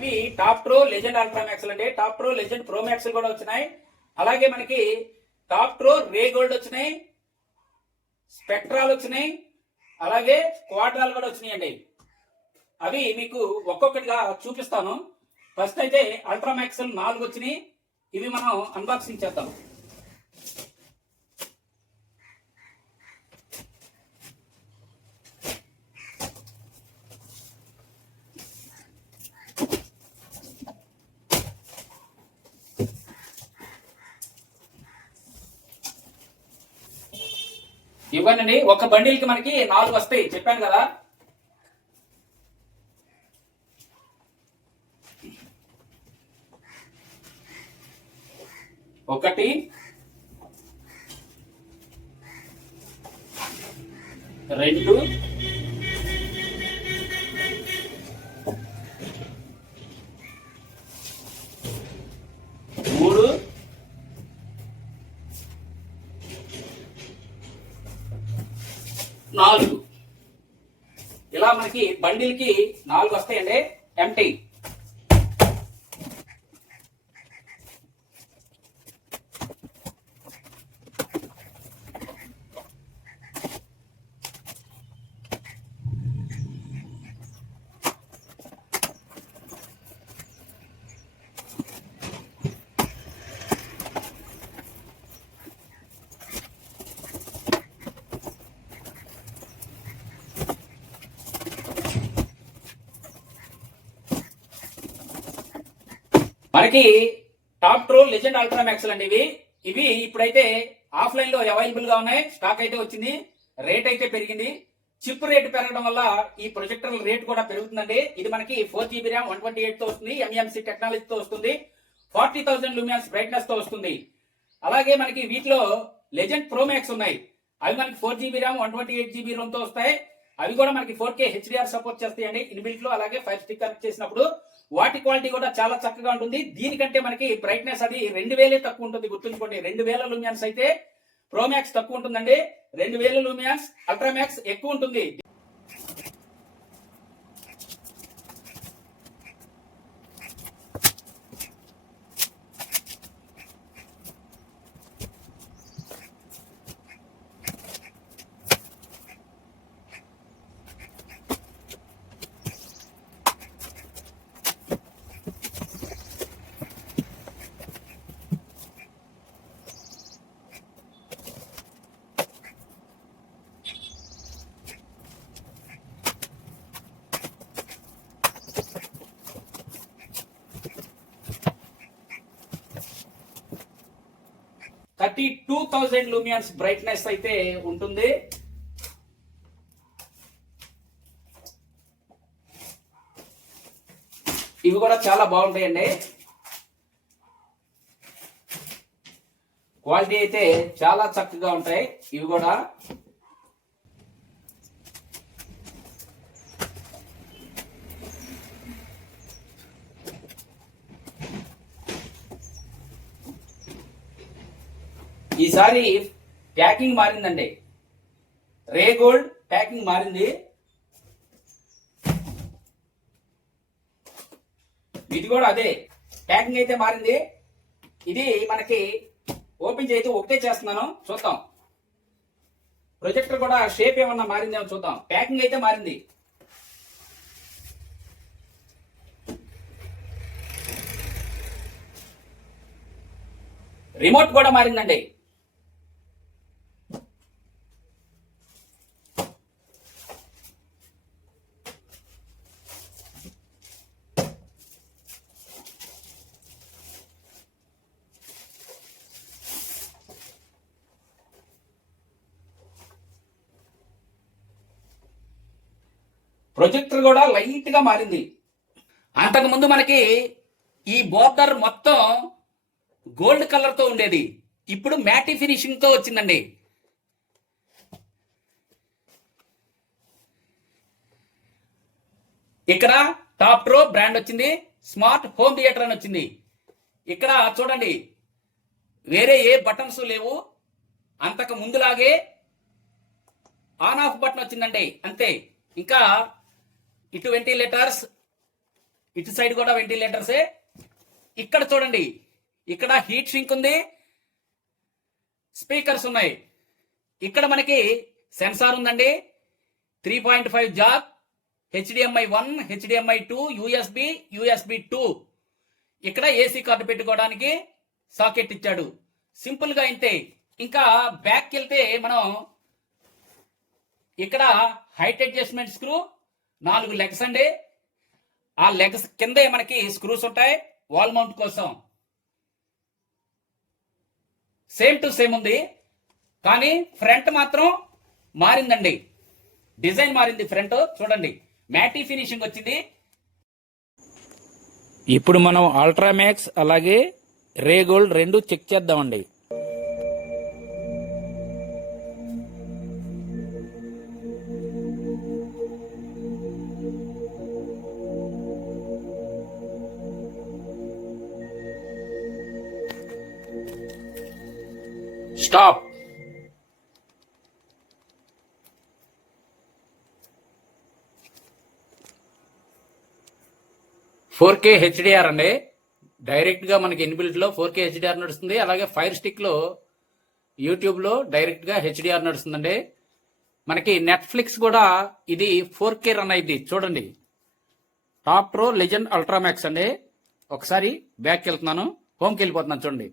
ఇవి top pro legend ultra max అండి. Top pro legend pro max కూడా వచ్చినాయి. అలాగే మనకి టాప్ ప్రో రే గోల్డ్ వచ్చినాయి, స్పెక్ట్రాల్ వచ్చినాయి, అలాగే క్వాడ్రాల్ కూడా వచ్చినాయి అండి. అవి మీకు ఒక్కొక్కటిగా చూపిస్తాను. ఫస్ట్ అయితే అల్ట్రా మ్యాక్స్ 4 వచ్చినాయి. ఇవి మనం అన్బాక్సింగ్ చేద్దాం. ఇవ్వండి, ఒక బండిల్ కి మనకి 4 వస్తాయి చెప్పాను కదా. ఒకటి, రెండు, మూడు, నాలుగు. ఇలా మనకి బండిల్ కి 4 వస్తాయండి ఎంటీ. మనకి top pro legend ultra max అండి. ఇవి ఇప్పుడైతే ఆఫ్లైన్ లో అవైలబుల్ గా ఉన్నాయి. స్టాక్ అయితే వచ్చింది, రేట్ అయితే పెరిగింది. చిప్ రేట్ పెరగడం వల్ల ఈ ప్రొజెక్టర్ రేట్ కూడా పెరుగుతుందండి. ఇది మనకి 4GB ర్యామ్ 128 తో వస్తుంది, ఎంఎంసి టెక్నాలజీతో వస్తుంది, 40,000 లూమియన్స్ బ్రైట్నెస్ తో వస్తుంది. అలాగే మనకి వీటిలో లెజెండ్ ప్రో మ్యాక్స్ ఉన్నాయి. అవి మనకి 4GB ర్యామ్ 128GB రోమ్ తో వస్తాయి. అవి కూడా మనకి 4K హెచ్డిఆర్ సపోర్ట్ చేస్తాయండి ఇన్బిల్ట్ లో. అలాగే 5 స్టిక్ కనెక్ట్ చేసినప్పుడు వాటి క్వాలిటీ కూడా చాలా చక్కగా ఉంటుంది. దీనికంటే మనకి బ్రైట్నెస్ అది 2000 తక్కువ ఉంటుంది. గుర్తుంచుకోండి, 2000 లూమియన్స్ అయితే ప్రో మ్యాక్స్ తక్కువ ఉంటుందండి, 2000 లూమియన్స్ అల్ట్రా మ్యాక్స్ ఎక్కువ ఉంటుంది. థర్టీ 2000 లూమియన్స్ బ్రైట్నెస్ అయితే ఉంటుంది. ఇవి కూడా చాలా బాగుంటాయండి. క్వాలిటీ అయితే చాలా చక్కగా ఉంటాయి ఇవి కూడా. ఈసారి ప్యాకింగ్ మారిందండి, రే గోల్డ్ ప్యాకింగ్ మారింది. ఇది కూడా అదే ప్యాకింగ్ అయితే మారింది. ఇది మనకి ఓపెన్ చేసి ఒకటే చేస్తున్నాను, చూద్దాం. ప్రొజెక్టర్ కూడా షేప్ ఏమన్నా మారిందేమో చూద్దాం. ప్యాకింగ్ అయితే మారింది. రిమోట్ కూడా మారిందండి. ప్రొజెక్టర్ కూడా లైట్ గా మారింది. అంతకుముందు మనకి ఈ బోర్డర్ మొత్తం గోల్డ్ కలర్ తో ఉండేది, ఇప్పుడు మ్యాటి ఫినిషింగ్ తో వచ్చిందండి. ఇక్కడ టాప్ ప్రో బ్రాండ్ వచ్చింది, స్మార్ట్ హోమ్ థియేటర్ అని వచ్చింది. ఇక్కడ చూడండి, వేరే ఏ బటన్స్ లేవు, అంతకు ముందులాగే ఆన్ ఆఫ్ బటన్ వచ్చిందండి అంతే. ఇంకా ఇటు వెంటిలేటర్స్, ఇటు సైడ్ కూడా వెంటిలేటర్సే. ఇక్కడ చూడండి, ఇక్కడ హీట్ సింక్ ఉంది, స్పీకర్స్ ఉన్నాయి. ఇక్కడ మనకి సెన్సార్ ఉందండి, 3.5 జాక్, HDMI 1, HDMI 2, USB 2. ఇక్కడ ఏసీ కార్డు పెట్టుకోవడానికి సాకెట్ ఇచ్చాడు. సింపుల్ గా ఇంతే. ఇంకా బ్యాక్ వెళ్తే మనం ఇక్కడ హైట్ అడ్జస్ట్మెంట్ స్క్రూ, 4 లెగ్స్ అండి. ఆ లెగ్స్ కిందే మనకి స్క్రూస్ ఉంటాయి వాల్ మౌంట్ కోసం. సేమ్ టు సేమ్ ఉంది, కానీ ఫ్రంట్ మాత్రం మారిందండి. డిజైన్ మారింది. ఫ్రంట్ చూడండి, మ్యాటీ ఫినిషింగ్ వచ్చింది. ఇప్పుడు మనం అల్ట్రామ్యాక్స్ అలాగే రే గోల్డ్ రెండు చెక్ చేద్దామండి. స్టాప్. .4K HDR అండి. డైరెక్ట్ గా మనకి ఇన్బిల్ట్ లో 4K HDR నడుస్తుంది. అలాగే ఫైర్ స్టిక్ లో యూట్యూబ్ లో డైరెక్ట్ గా HDR నడుస్తుందండి. మనకి నెట్ఫ్లిక్స్ కూడా ఇది 4K రన్ అయింది. చూడండి, టాప్ ప్రో లెజెండ్ అల్ట్రామ్యాక్స్ అండి. ఒకసారి బ్యాక్ వెళ్తున్నాను, హోమ్కి వెళ్ళిపోతున్నాను. చూడండి,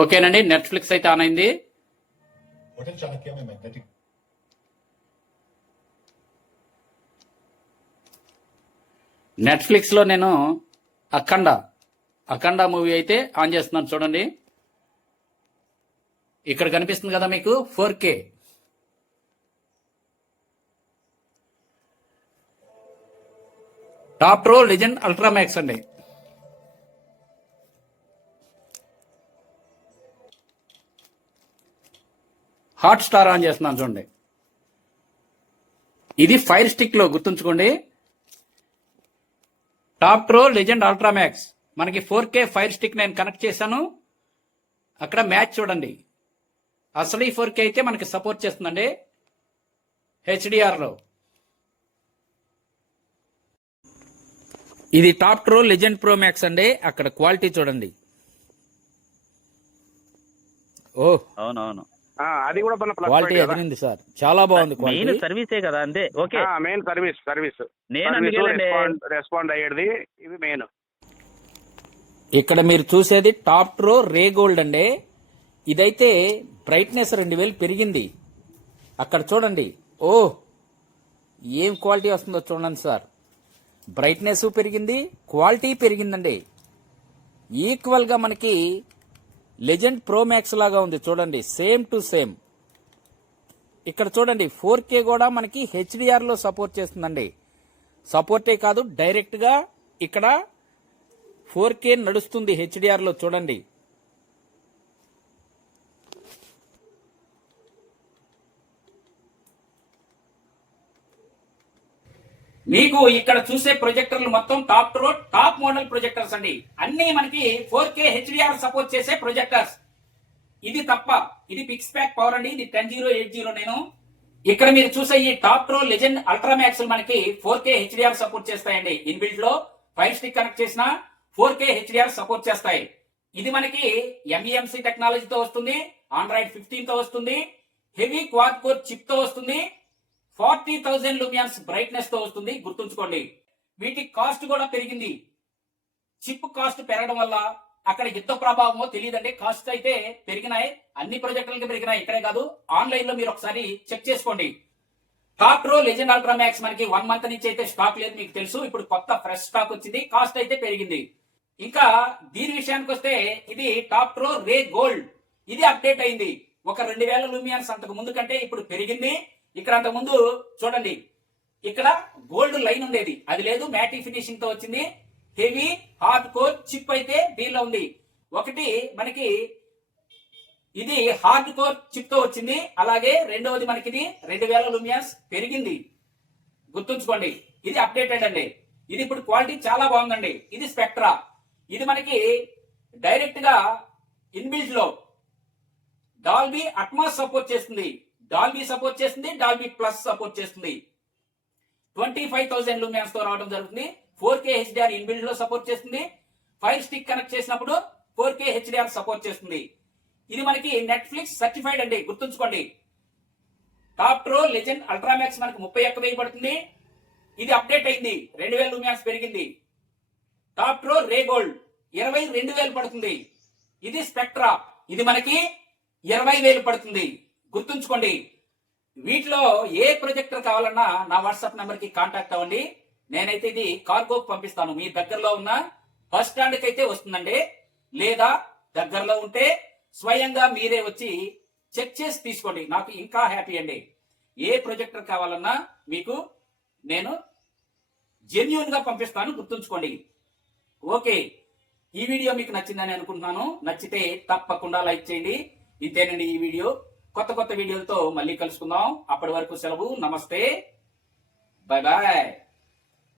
ఓకేనండి. నెట్ఫ్లిక్స్ అయితే ఆన్ అయింది. నెట్ఫ్లిక్స్ లో నేను అఖండ మూవీ అయితే ఆన్ చేస్తున్నాను. చూడండి, ఇక్కడ కనిపిస్తుంది కదా మీకు 4K. టాప్ ప్రో లెజెండ్ అల్ట్రామ్యాక్స్ అండి. హాట్ స్టార్ ఆన్ చేస్తున్నాను. చూడండి, ఇది ఫైర్ స్టిక్ లో గుర్తుంచుకోండి. టాప్ ప్రో లెజెండ్ అల్ట్రామ్యాక్స్ మనకి 4K ఫైర్ స్టిక్ నేను కనెక్ట్ చేశాను. అక్కడ మ్యాచ్ చూడండి. అసలు ఈ 4K అయితే మనకి సపోర్ట్ చేస్తుందండి HDR లో. ఇది top pro legend pro max అండి. అక్కడ క్వాలిటీ చూడండి. అవునవును, అది కూడా మన ప్లస్ క్వాలిటీ పాయింట్ కదా. ఎదిరింది సార్, చాలా బాగుంది మెయిన్ క్వాలిటీ. సర్వీసే కదా, అంతే. ఓకే, మెయిన్ సర్వీస్ నేను అందుకేనండి. రెస్పాండ్ అయ్యేది ఇది మెయిన్. ఇక్కడ మీరు చూసేది టాప్ ప్రో రే గోల్డ్ అండి. ఇదైతే బ్రైట్నెస్ 2000 పెరిగింది. అక్కడ చూడండి, ఏం క్వాలిటీ వస్తుందో చూడండి సార్. బ్రైట్నెస్ పెరిగింది, క్వాలిటీ పెరిగిందండి. ఈక్వల్ గా మనకి లెజెండ్ ప్రో మ్యాక్స్ లాగా ఉంది. చూడండి, సేమ్ టు సేమ్. ఇక్కడ చూడండి, 4K కూడా మనకి HDR లో సపోర్ట్ చేస్తుందండి. సపోర్టే కాదు, డైరెక్ట్ గా ఇక్కడ 4K నడుస్తుంది HDR లో. చూడండి, మీకు ఇక్కడ చూసే ప్రొజెక్టర్లు మొత్తం టాప్ మోడల్ ప్రొజెక్టర్స్ అండి. అన్ని మనకి 4K HDR సపోర్ట్ చేసే ప్రొజెక్టర్స్. ఇది తప్ప, ఇది పిక్స్ ప్యాక్ పవర్ అండి. ఇది 10080. నేను ఇక్కడ మీరు చూసే ఈ టాప్ ప్రో లెజెండ్ అల్ట్రామ్యాక్స్ మనకి 4K HDR సపోర్ట్ చేస్తాయండి. ఇన్బిల్ట్ లో ఫైర్ స్టిక్ కనెక్ట్ చేసిన 4K HDR సపోర్ట్ చేస్తాయి. ఇది మనకి MEMC టెక్నాలజీతో వస్తుంది, Android 15 తో వస్తుంది, హెవీ క్వాడ్ కోర్ చిప్ తో వస్తుంది, 40,000 లూమియన్స్ బ్రైట్నెస్ తో వస్తుంది. గుర్తుంచుకోండి, వీటి కాస్ట్ కూడా పెరిగింది. చిప్ కాస్ట్ పెరగడం వల్ల అక్కడ యుద్ధ ప్రభావమో తెలియదండి, కాస్ట్ అయితే పెరిగినాయి. అన్ని ప్రొజెక్టులకి పెరిగినాయి, ఇక్కడే కాదు. ఆన్లైన్ లో మీరు ఒకసారి చెక్ చేసుకోండి. టాప్ ప్రో లెజెండ్ అల్ట్రామ్యాక్స్ మనకి 1 మంత్ నుంచి అయితే స్టాక్ లేదు, మీకు తెలుసు. ఇప్పుడు కొత్త ఫ్రెష్ స్టాక్ వచ్చింది, కాస్ట్ అయితే పెరిగింది. ఇంకా దీని విషయానికి వస్తే ఇది టాప్ ప్రో రే గోల్డ్. ఇది అప్డేట్ అయింది. ఒక 2000 లూమియన్స్ అంతకు ముందు కంటే ఇప్పుడు పెరిగింది. ఇక్కడ అంతకు ముందు చూడండి, ఇక్కడ గోల్డ్ లైన్ ఉండేది, అది లేదు. మ్యాటీ ఫినిషింగ్ తో వచ్చింది. హెవీ హార్డ్ కోర్ చిప్ అయితే దీనిలో ఉంది. ఒకటి మనకి ఇది హార్డ్ కోర్ చిప్ తో వచ్చింది. అలాగే రెండవది మనకి ఇది 2000 లూమియన్స్ పెరిగింది. గుర్తుంచుకోండి, ఇది అప్డేటెడ్ అండి. ఇది ఇప్పుడు క్వాలిటీ చాలా బాగుందండి. ఇది స్పెక్ట్రా. ఇది మనకి డైరెక్ట్ గా ఇన్బిల్ట్ లో డాల్బీ అట్మాస్ సపోర్ట్ చేస్తుంది. డాల్బీ సపోర్ట్ చేస్తుంది, డాల్బీ ప్లస్ సపోర్ట్ చేస్తుంది. 25,000 లూమియన్స్ తో రావడం జరుగుతుంది. 4K HDR ఇన్బిల్డ్ లో సపోర్ట్ చేస్తుంది. ఫైర్ స్టిక్ కనెక్ట్ చేసినప్పుడు 4K HDR సపోర్ట్ చేస్తుంది. ఇది మనకి నెట్ఫ్లిక్స్ సర్టిఫైడ్ అండి, గుర్తుంచుకోండి. టాప్ ప్రో లెజెండ్ అల్ట్రామాక్స్ మనకి 31,000 పడుతుంది. ఇది అప్డేట్ అయింది, 2,000 లూమియన్స్ పెరిగింది. టాప్ ప్రో రే గోల్డ్ 22,000 పడుతుంది. ఇది స్పెక్ట్రా, ఇది మనకి 20,000 పడుతుంది. గుర్తుంచుకోండి. వీటిలో ఏ ప్రొజెక్టర్ కావాలన్నా నా వాట్సాప్ నెంబర్ కి కాంటాక్ట్ అవ్వండి. నేనైతే ఇది కార్గోకి పంపిస్తాను. మీ దగ్గరలో ఉన్న బస్ స్టాండ్ కి అయితే వస్తుందండి, లేదా దగ్గరలో ఉంటే స్వయంగా మీరే వచ్చి చెక్ చేసి తీసుకోండి. నాకు ఇంకా హ్యాపీ అండి. ఏ ప్రొజెక్టర్ కావాలన్నా మీకు నేను జెన్యూన్ గా పంపిస్తాను, గుర్తుంచుకోండి. ఓకే, ఈ వీడియో మీకు నచ్చిందని అనుకుంటున్నాను. నచ్చితే తప్పకుండా లైక్ చేయండి. ఇంతేనండి ఈ వీడియో. కొత్త కొత్త వీడియోలతో మళ్ళీ కలుసుకుందాం. అప్పటి వరకు సెలవు. నమస్తే, బాయ్ బాయ్.